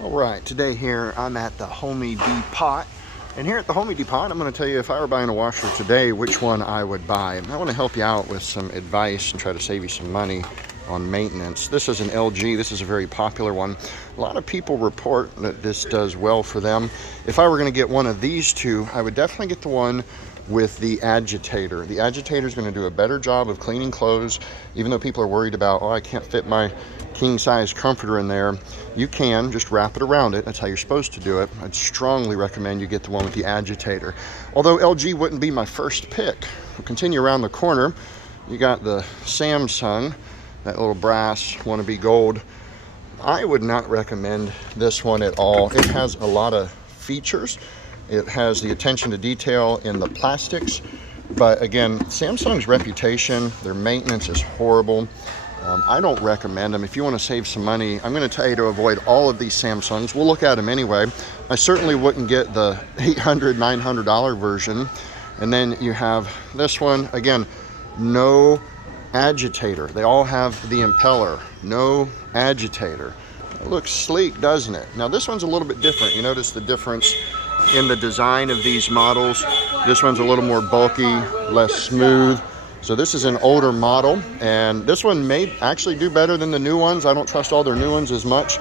All right, today here I'm at the Home Depot, and here at the Home Depot I'm going to tell you if I were buying a washer today, which one I would buy. And I want to help you out with some advice and try to save you some money on maintenance. This is an LG. This is a very popular one. A lot of people report that this does well for them. If I were going to get one of these two, I would definitely get the one with the agitator. The agitator is going to do a better job of cleaning clothes, even though people are worried about, oh, I can't fit my king size comforter in there. You can just wrap it around it. That's how you're supposed to do it. I'd strongly recommend you get the one with the agitator. Although LG wouldn't be my first pick. We'll continue around the corner. You got the Samsung, that little brass wannabe gold. I would not recommend this one at all. It has a lot of features. It has the attention to detail in the plastics, but again, Samsung's reputation, their maintenance is horrible. I don't recommend them. If you want to save some money, I'm going to tell you to avoid all of these Samsungs. We'll look at them anyway. I certainly wouldn't get the $800, $900 version. And then you have this one, again, no agitator. They all have the impeller, no agitator. It looks sleek, doesn't it? Now this one's a little bit different. You notice the difference in the design of these models. This one's a little more bulky, less smooth. So this is an older model, and this one may actually do better than the new ones. I don't trust all their new ones as much.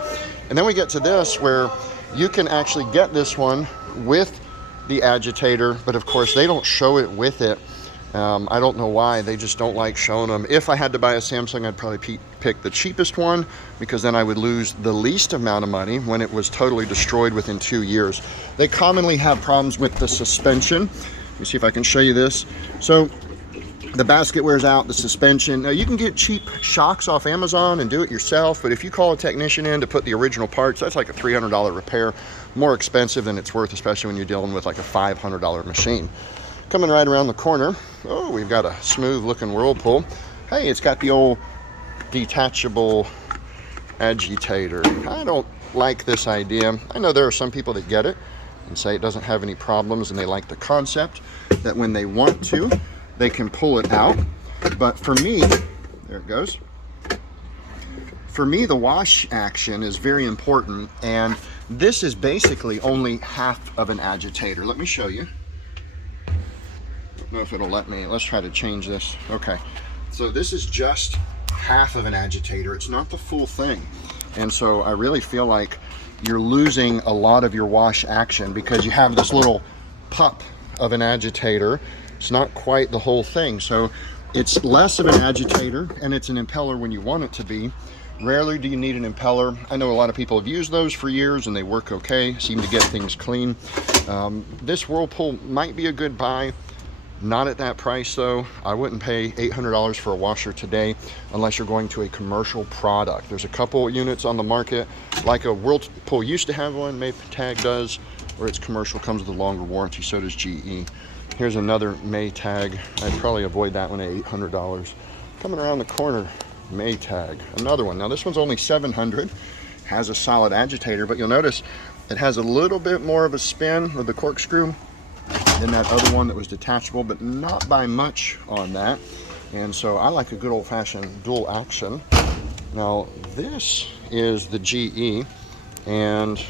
And then we get to this where you can actually get this one with the agitator, but of course they don't show it with it. I don't know why, they just don't like showing them. If I had to buy a Samsung, I'd probably pick the cheapest one, because then I would lose the least amount of money when it was totally destroyed within 2 years. They commonly have problems with the suspension. Let me see if I can show you this. So the basket wears out, the suspension. Now you can get cheap shocks off Amazon and do it yourself, but if you call a technician in to put the original parts, that's like a $300 repair. More expensive than it's worth, especially when you're dealing with like a $500 machine. Coming right around the corner, oh, we've got a smooth looking Whirlpool. Hey, it's got the old detachable agitator. I don't like this idea. I know there are some people that get it and say it doesn't have any problems, and they like the concept that when they want to, they can pull it out. But for me, there it goes. For me, the wash action is very important, and this is basically only half of an agitator. Let me show you. I don't know if it'll let me. Let's try to change this. Okay, so this is just half of an agitator. It's not the full thing. And so I really feel like you're losing a lot of your wash action because you have this little pup of an agitator. It's not quite the whole thing. So it's less of an agitator, and it's an impeller when you want it to be. Rarely do you need an impeller. I know a lot of people have used those for years and they work okay, seem to get things clean. This Whirlpool might be a good buy. Not at that price though. I wouldn't pay $800 for a washer today unless you're going to a commercial product. There's a couple units on the market, like a Whirlpool used to have one, Maytag does, where it's commercial, comes with a longer warranty, so does GE. Here's another Maytag. I'd probably avoid that one at $800. Coming around the corner, Maytag, another one. Now this one's only $700, has a solid agitator, but you'll notice it has a little bit more of a spin with the corkscrew than that other one that was detachable, but not by much on that. And so I like a good old-fashioned dual action. Now this is the GE, and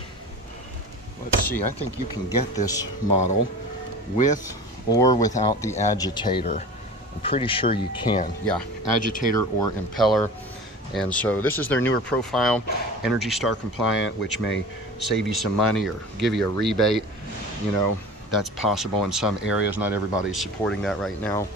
let's see, I think you can get this model with or without the agitator. I'm pretty sure you can. Yeah, agitator or impeller. And so this is their newer profile, Energy Star compliant, which may save you some money or give you a rebate. You know, that's possible in some areas. Not everybody's supporting that right now.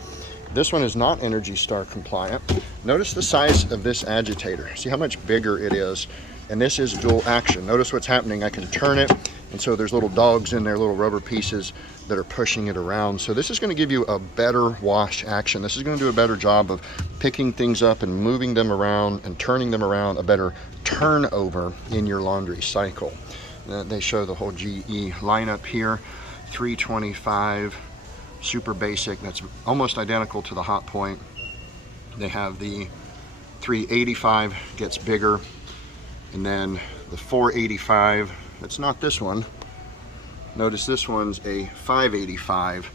This one is not Energy Star compliant. Notice the size of this agitator. See how much bigger it is. And this is dual action. Notice what's happening. I can turn it, and so there's little dogs in there, little rubber pieces that are pushing it around. So this is going to give you a better wash action. This is going to do a better job of picking things up and moving them around and turning them around, a better turnover in your laundry cycle. They show the whole GE lineup here. 325, super basic, that's almost identical to the Hot Point. They have the 385, gets bigger, and then the 485, that's not this one. Notice this one's a 585.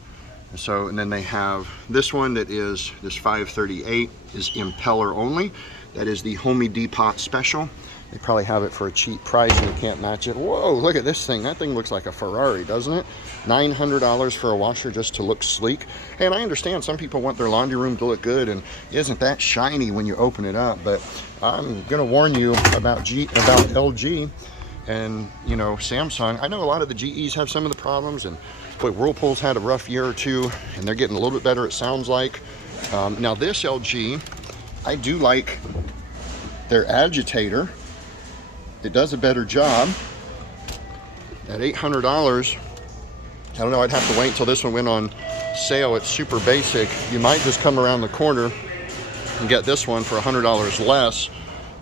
So, and then they have this one that is, this 538 is impeller only. That is the Home Depot special. They probably have it for a cheap price and you can't match it. Whoa, look at this thing. That thing looks like a Ferrari, doesn't it? $900 for a washer just to look sleek. Hey, and I understand some people want their laundry room to look good and it isn't that shiny when you open it up, but I'm gonna warn you about LG and, you know, Samsung. I know a lot of the GEs have some of the problems, and boy, Whirlpool's had a rough year or two, and they're getting a little bit better, it sounds like. Now this LG, I do like their agitator. It does a better job. At $800, I don't know, I'd have to wait until this one went on sale. It's super basic. You might just come around the corner and get this one for $100 less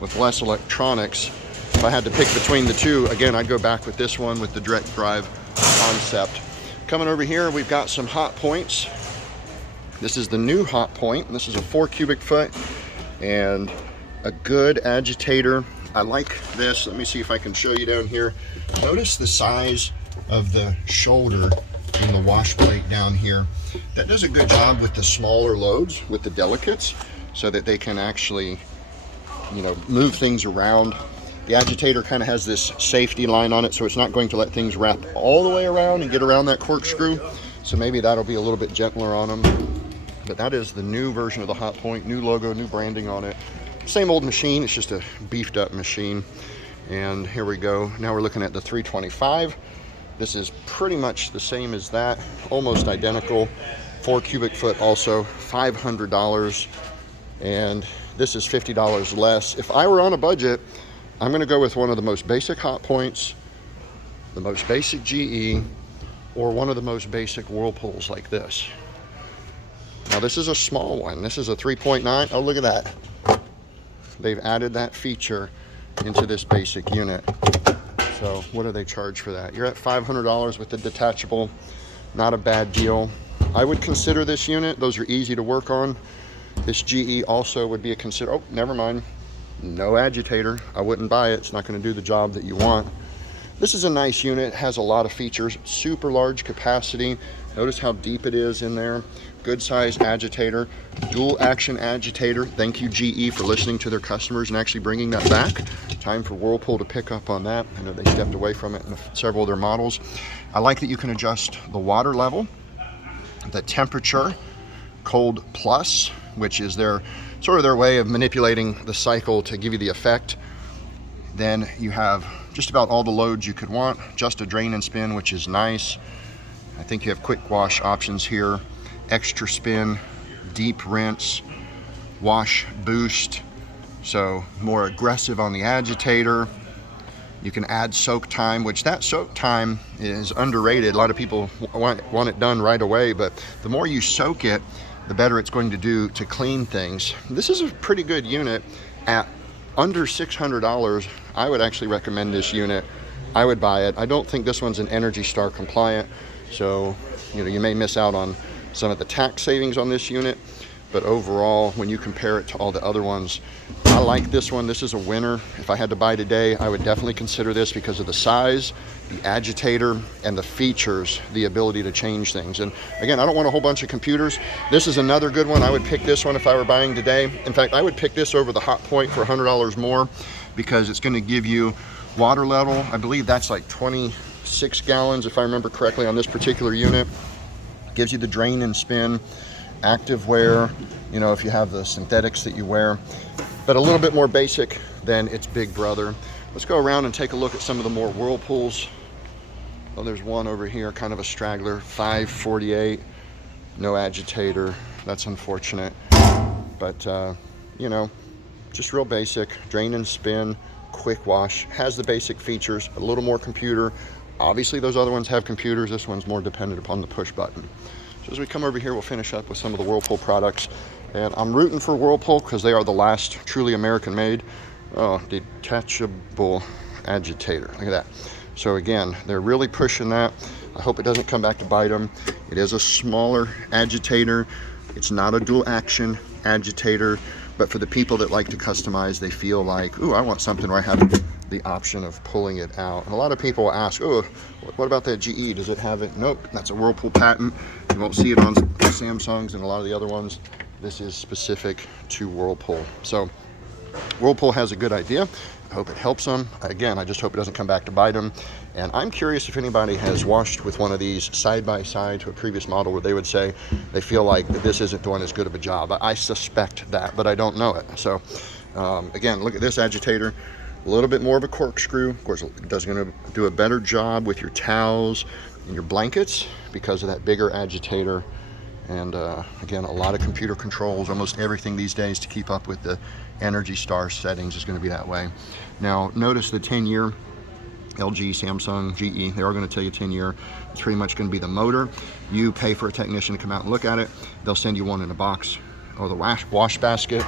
with less electronics. If I had to pick between the two, again, I'd go back with this one with the direct drive concept. Coming over here, we've got some hot points. This is the new hot point. This is a 4 cubic foot and a good agitator. I like this. Let me see if I can show you down here. Notice the size of the shoulder in the wash plate down here. That does a good job with the smaller loads, with the delicates, so that they can actually, you know, move things around. The agitator kind of has this safety line on it, so it's not going to let things wrap all the way around and get around that corkscrew. So maybe that'll be a little bit gentler on them. But that is the new version of the Hot Point, new logo, new branding on it. Same old machine, it's just a beefed up machine. And here we go. Now we're looking at the 325. This is pretty much the same as that, almost identical. 4 cubic foot also, $500. And this is $50 less. If I were on a budget, I'm gonna go with one of the most basic Hot Points, the most basic GE, or one of the most basic Whirlpools like this. Now this is a small one. This is a 3.9. Oh, look at that. They've added that feature into this basic unit. So what do they charge for that? You're at $500 with the detachable. Not a bad deal. I would consider this unit. Those are easy to work on. This GE also would be a consider. Oh, never mind. No agitator. I wouldn't buy it. It's not going to do the job that you want. This is a nice unit. It has a lot of features. Super large capacity. Notice how deep it is in there. Good size agitator. Dual action agitator. Thank you, GE, for listening to their customers and actually bringing that back. Time for Whirlpool to pick up on that. I know they stepped away from it in several of their models. I like that you can adjust the water level, the temperature, cold plus, which is their sort of their way of manipulating the cycle to give you the effect. Then you have just about all the loads you could want. Just a drain and spin, which is nice. I think you have quick wash options here. Extra spin, deep rinse, wash boost. So more aggressive on the agitator. You can add soak time, which that soak time is underrated. A lot of people want it done right away, but the more you soak it, the better it's going to do to clean things. This is a pretty good unit. At under $600, I would actually recommend this unit. I would buy it. I don't think this one's an Energy Star compliant, so you know, you may miss out on some of the tax savings on this unit, but overall, when you compare it to all the other ones, I like this one. This is a winner. If I had to buy today, I would definitely consider this because of the size, the agitator, and the features, the ability to change things. And again, I don't want a whole bunch of computers. This is another good one. I would pick this one if I were buying today. In fact, I would pick this over the Hot Point for $100 more because it's going to give you water level. I believe that's like 26 gallons, if I remember correctly, on this particular unit. Gives you the drain and spin, active wear, you know, if you have the synthetics that you wear, but a little bit more basic than its big brother. Let's go around and take a look at some of the more Whirlpools. Oh, there's one over here, kind of a straggler, 548, no agitator. That's unfortunate, but you know, just real basic, drain and spin, quick wash, has the basic features, a little more computer. Obviously those other ones have computers. This one's more dependent upon the push button. So as we come over here, we'll finish up with some of the Whirlpool products. And I'm rooting for Whirlpool because they are the last truly American made. Oh, detachable agitator, look at that. So again, they're really pushing that. I hope it doesn't come back to bite them. It is a smaller agitator. It's not a dual action agitator, but for the people that like to customize, they feel like, ooh, I want something where I have the option of pulling it out. And a lot of people ask, oh, what about that GE? Does it have it? Nope, that's a Whirlpool patent. You won't see it on Samsungs and a lot of the other ones. This is specific to Whirlpool. So Whirlpool has a good idea. I hope it helps them. Again, I just hope it doesn't come back to bite them. And I'm curious if anybody has washed with one of these side by side to a previous model where they would say they feel like this isn't doing as good of a job. I suspect that, but I don't know it. So again, look at this agitator. A little bit more of a corkscrew. Of course, it does going to do a better job with your towels and your blankets because of that bigger agitator. And again, a lot of computer controls, almost everything these days to keep up with the Energy Star settings is going to be that way. Now, notice the 10-year LG, Samsung, GE, they are going to tell you 10-year. It's pretty much going to be the motor. You pay for a technician to come out and look at it. They'll send you one in a box or the wash basket.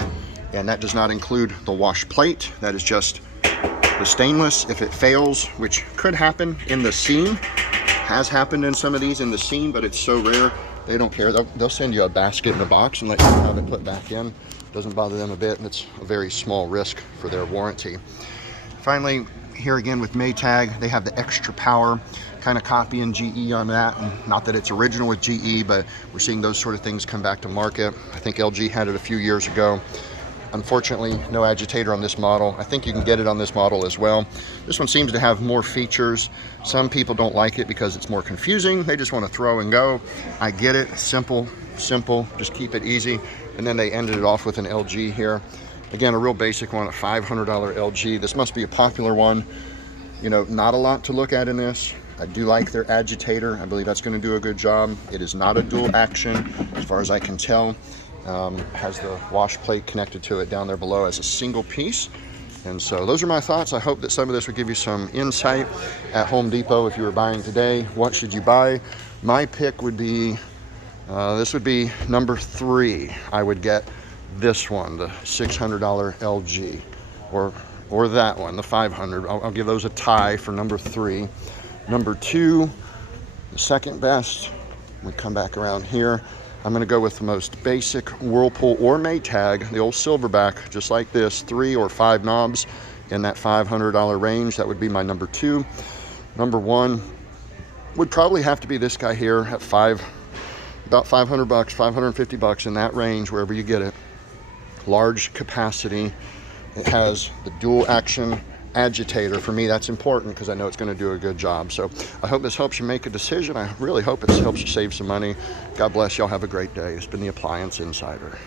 And that does not include the wash plate. That is just the stainless. If it fails, which could happen in the seam, has happened in some of these in the seam, but it's so rare, they don't care. They'll send you a basket in a box and let you have it put back in. Doesn't bother them a bit, and it's a very small risk for their warranty. Finally, here again with Maytag, they have the extra power, kind of copying GE on that. And not that it's original with GE, but we're seeing those sort of things come back to market. I think LG had it a few years ago. Unfortunately, no agitator on this model. I think you can get it on this model as well. This one seems to have more features. Some people don't like it because it's more confusing. They just want to throw and go. I get it. Simple, just keep it easy. And then they ended it off with an LG here. Again, a real basic one, a $500 LG. This must be a popular one. You know, not a lot to look at in this. I do like their agitator. I believe that's going to do a good job. It is not a dual action, as far as I can tell. Has the wash plate connected to it down there below as a single piece. And so those are my thoughts. I hope that some of this would give you some insight at Home Depot if you were buying today. What should you buy? My pick would be, this would be number 3. I would get this one, the $600 LG, or that one, the $500. I'll give those a tie for number 3. Number 2, the second best. We come back around here. I'm going to go with the most basic Whirlpool or Maytag, the old silverback, just like this, 3 or 5 knobs in that $500 range. That would be my number 2. Number 1 would probably have to be this guy here at about $500, $550 in that range, wherever you get it. Large capacity. It has the dual action agitator. For me, that's important because I know it's going to do a good job. So I hope this helps you make a decision. I really hope it helps you save some money. God bless y'all. Have a great day. It's been the Appliance Insider.